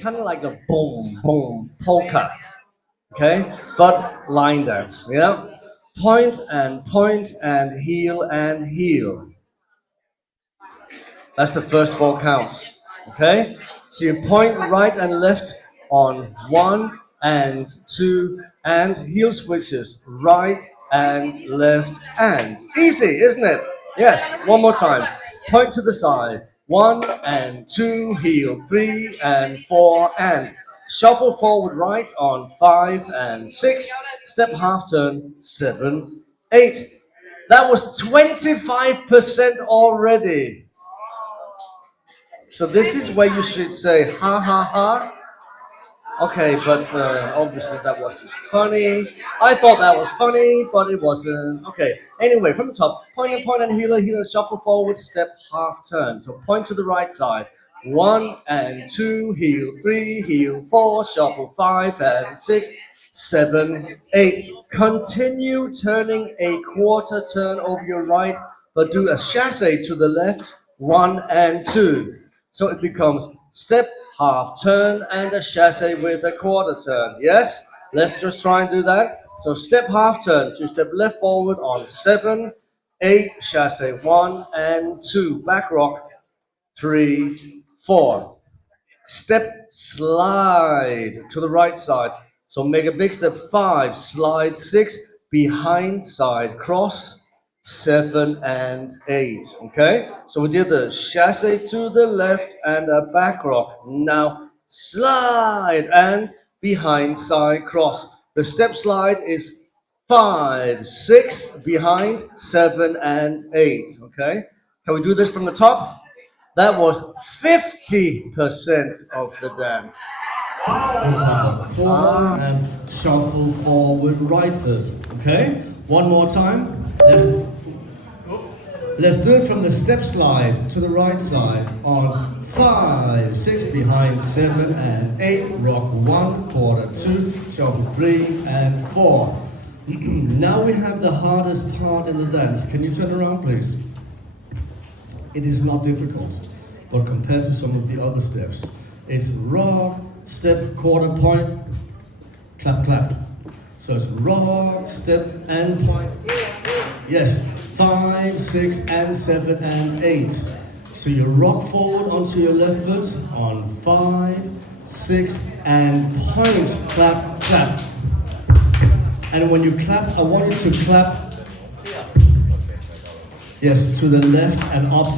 kind of like a boom, boom, polka. Okay, but line dance, yeah? Point and heel. That's the first 4 counts, okay? So you point right and left on 1 and 2 and heel switches, right and left and. Easy, isn't it? Yes, one more time. Point to the side, 1 and 2, heel, 3 and 4 and. Shuffle forward right on 5 and 6, step half turn, 7, 8. That was 25% already. So this is where you should say ha ha ha. Okay, but obviously that wasn't funny. I thought that was funny, but it wasn't. Okay, anyway, from the top, point and healer, shuffle forward, step half turn. So point to the right side. 1 and 2, heel 3, heel 4, shuffle 5 and 6, 7, 8. Continue turning a quarter turn over your right, but do a chassé to the left, 1 and 2. So it becomes step, half turn, and a chassé with a quarter turn. Yes? Let's just try and do that. So step, half turn, 2 step left forward on 7, 8, chassé 1 and 2. Back rock, 3, 4. Step, slide to the right side. So make a big step, 5, slide 6, behind side cross, 7 and 8. Okay? So we did the chassé to the left and a back rock. Now slide and behind side cross. The step slide is 5, 6, behind, 7 and 8. Okay? Can we do this from the top? That was 50% of the dance. Quarter and shuffle forward right foot. Okay? One more time. Let's do it from the step slide to the right side on 5, 6, behind, 7 and 8. Rock 1, quarter 2, shuffle 3 and 4. Now we have the hardest part in the dance. Can you turn around, please? It is not difficult, but compared to some of the other steps, it's rock, step, quarter, point, clap, clap. So it's rock, step, and point. Yes, 5, 6, and 7, and 8. So you rock forward onto your left foot on 5, 6, and point, clap, clap. And when you clap, I want you to clap, yes, to the left and up,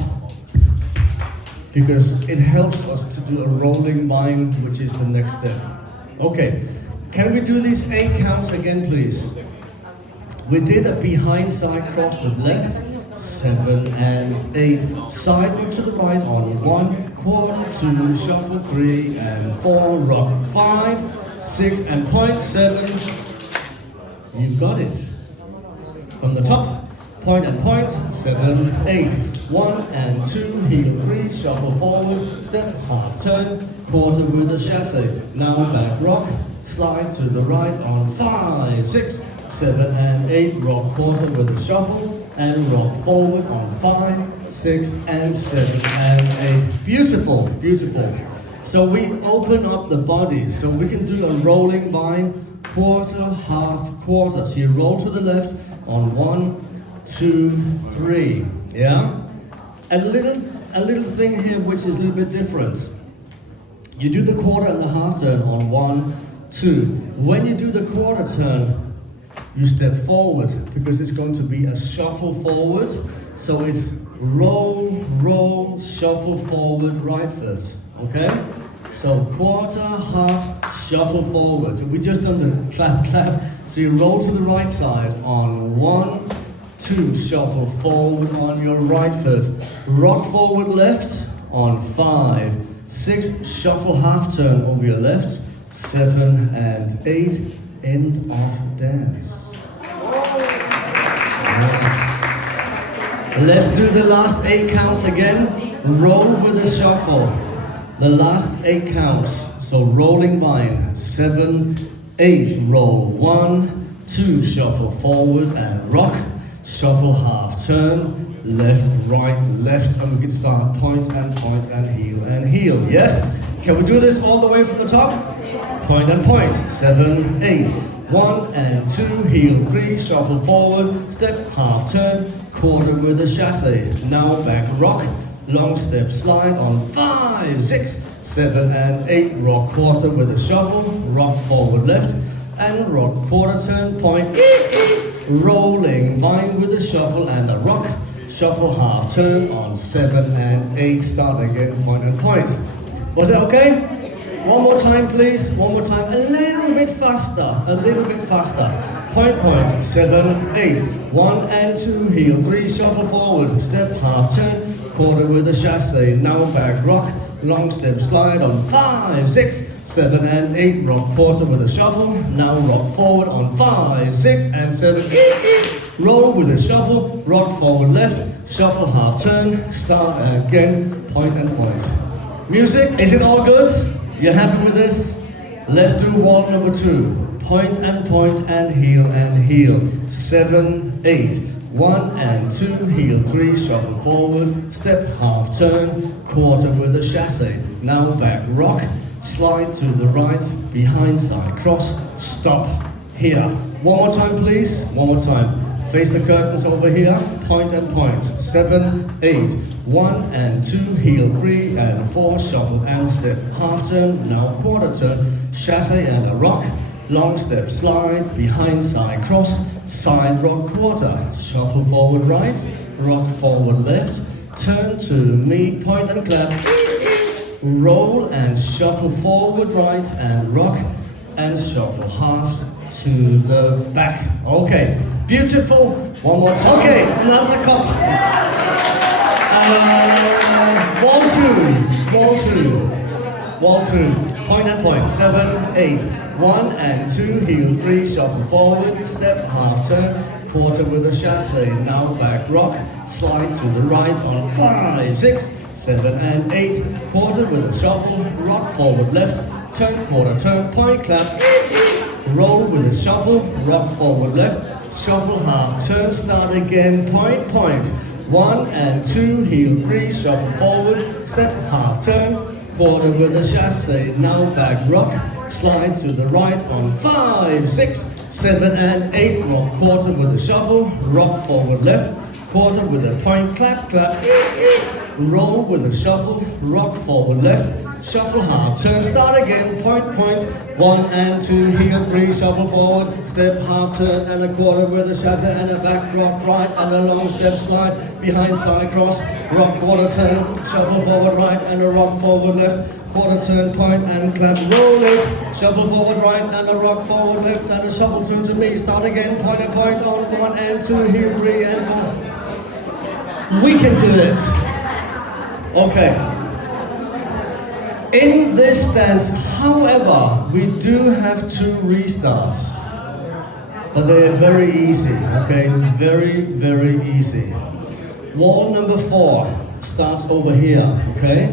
because it helps us to do a rolling line, which is the next step. Okay, can we do these 8 counts again, please? We did a behind side cross with left, 7 and 8. Sideward to the right on 1, quarter 2, shuffle 3 and 4, rock 5, 6 and point, 7. You've got it. From the top, point and point, 7, 8. 1 and 2, heel 3, shuffle forward, step, half turn, quarter with a chassé. Now back rock, slide to the right on 5, 6, 7 and 8, rock quarter with a shuffle, and rock forward on 5, 6 and 7 and 8. Beautiful, beautiful. So we open up the body, so we can do a rolling vine, quarter, half, quarter. So you roll to the left on 1, 2, 3. Yeah? A little thing here which is a little bit different. You do the quarter and the half turn on 1, 2. When you do the quarter turn, you step forward because it's going to be a shuffle forward. So it's roll, roll, shuffle forward, right foot. Okay? So quarter, half, shuffle forward. We just done the clap, clap. So you roll to the right side on 1, 2, shuffle forward on your right foot. Rock forward left on 5, 6, shuffle half turn over your left, 7 and 8, end of dance. Nice. Let's do the last 8 counts again. Roll with a shuffle. The last 8 counts. So rolling vine, 7, 8, roll 1, 2, shuffle forward and rock. Shuffle half turn, left, right, left, and we can start point and heel and heel. Yes? Can we do this all the way from the top? Point and point. 7, 8. 1 and 2, heel 3, shuffle forward, step, half turn, quarter with a chassé. Now back rock, long step slide on 5, 6, 7 and 8, rock quarter with a shuffle, rock forward left, and rock quarter turn, point, rolling, bind with a shuffle and a rock, shuffle half turn on 7 and 8, start again, point and point. Was that okay? One more time, please. One more time. A little bit faster. A little bit faster. Point, point. 7, 8. 1 and 2. Heel 3. Shuffle forward. Step, half turn. Quarter with a chassé. Now back rock. Long step slide on 5, 6, 7 and 8. Rock quarter with a shuffle. Now rock forward on 5, 6 and 7. Roll with a shuffle. Rock forward left. Shuffle half turn. Start again. Point and point. Music. Is it all good? You happy with this? Let's do wall number 2. Point and heel. 7, 8. 1 and 2, heel 3, shuffle forward, step, half turn, quarter with a chassé. Now back rock, slide to the right, behind side cross, stop here. One more time please, one more time. Face the curtains over here, point and point. 7, 8. 1 and 2, heel 3 and 4, shuffle and step, half turn, now quarter turn, chassé and a rock, long step slide, behind side cross, side rock quarter, shuffle forward right, rock forward left, turn to me, point and clap, roll and shuffle forward right and rock and shuffle half to the back. Okay, beautiful. One more time. Okay, another cup. Wall 2, point and point, 7, 8, 1 and 2, heel 3, shuffle forward, step, half turn, quarter with a chassé, now back rock, slide to the right on 5, 6, 7 and 8, quarter with a shuffle, rock forward left, turn, quarter turn, point, clap, roll with a shuffle, rock forward left, shuffle half turn, start again, point, point. 1 and 2, heel 3, shuffle forward, step, half turn, quarter with a chassé, now back rock, slide to the right on 5, 6, 7 and 8, rock quarter with a shuffle, rock forward left, quarter with a point, clap, clap, roll with a shuffle, rock forward left, shuffle half turn, start again, point, point, 1 and 2, heel 3, shuffle forward, step, half turn and a quarter with a chassé and a back rock right and a long step slide, behind side cross, rock quarter turn, shuffle forward right and a rock forward left, quarter turn, point and clap, roll it, shuffle forward right and a rock forward left and a shuffle turn to me, start again, point and point on 1 and 2, heel 3 and 4. We can do it. Okay. In this dance, however, we do have 2 restarts, but they're very easy, okay? Very, very easy. Wall number 4 starts over here, okay?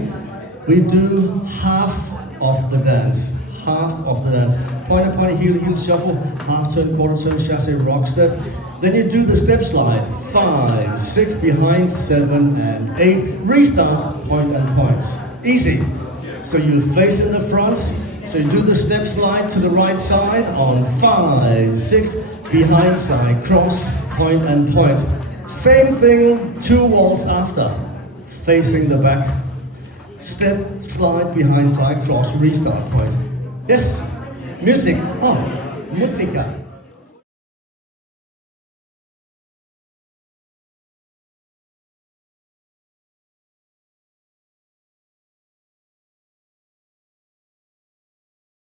We do half of the dance, Point and point, heel, heel shuffle, half turn, quarter turn, chassé, rock step. Then you do the step slide, 5, 6, behind, 7 and 8. Restart, point and point. Easy. So you face in the front, so you do the step slide to the right side on 5, 6, behind side, cross, point and point. Same thing, 2 walls after, facing the back. Step, slide, behind side, cross, restart, point. Yes, music, música.